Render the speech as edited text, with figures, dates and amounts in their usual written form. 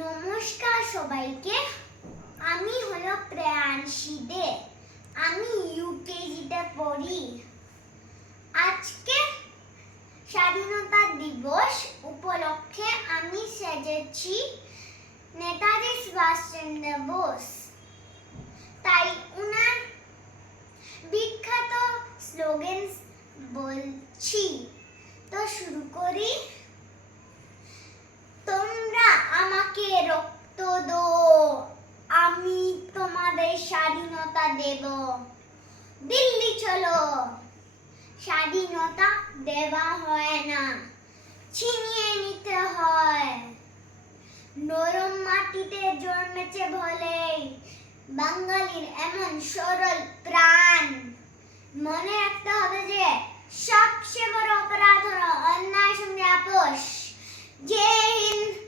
নমস্কার সবাইকে। আমি হলো প্রেয়াংশী দে। আমি ইউকেজিতে পড়ি। আজকে স্বাধীনতা দিবস উপলক্ষে আমি সেজেছি নেতাজি সুভাষচন্দ্র বোস। তাই উনার বিখ্যাত স্লোগান বলছি। তো শুরু করি। তোমরা আমাকে রক্ত দো, আমি তোমাদের স্বাধীনতা দেব। দিল্লি চলো, স্বাধীনতা দেওয়া হয় না, ছিনিয়ে নিতে হয়। নরম মাটিতে জন্মেছে বলেই বাঙালির এমন সরল প্রাণ। মনে রাখতে হবে যে সবচেয়ে বড় অপরাধ হলো অন্যায়ের সঙ্গে আপোষ। জয় হিন্দ।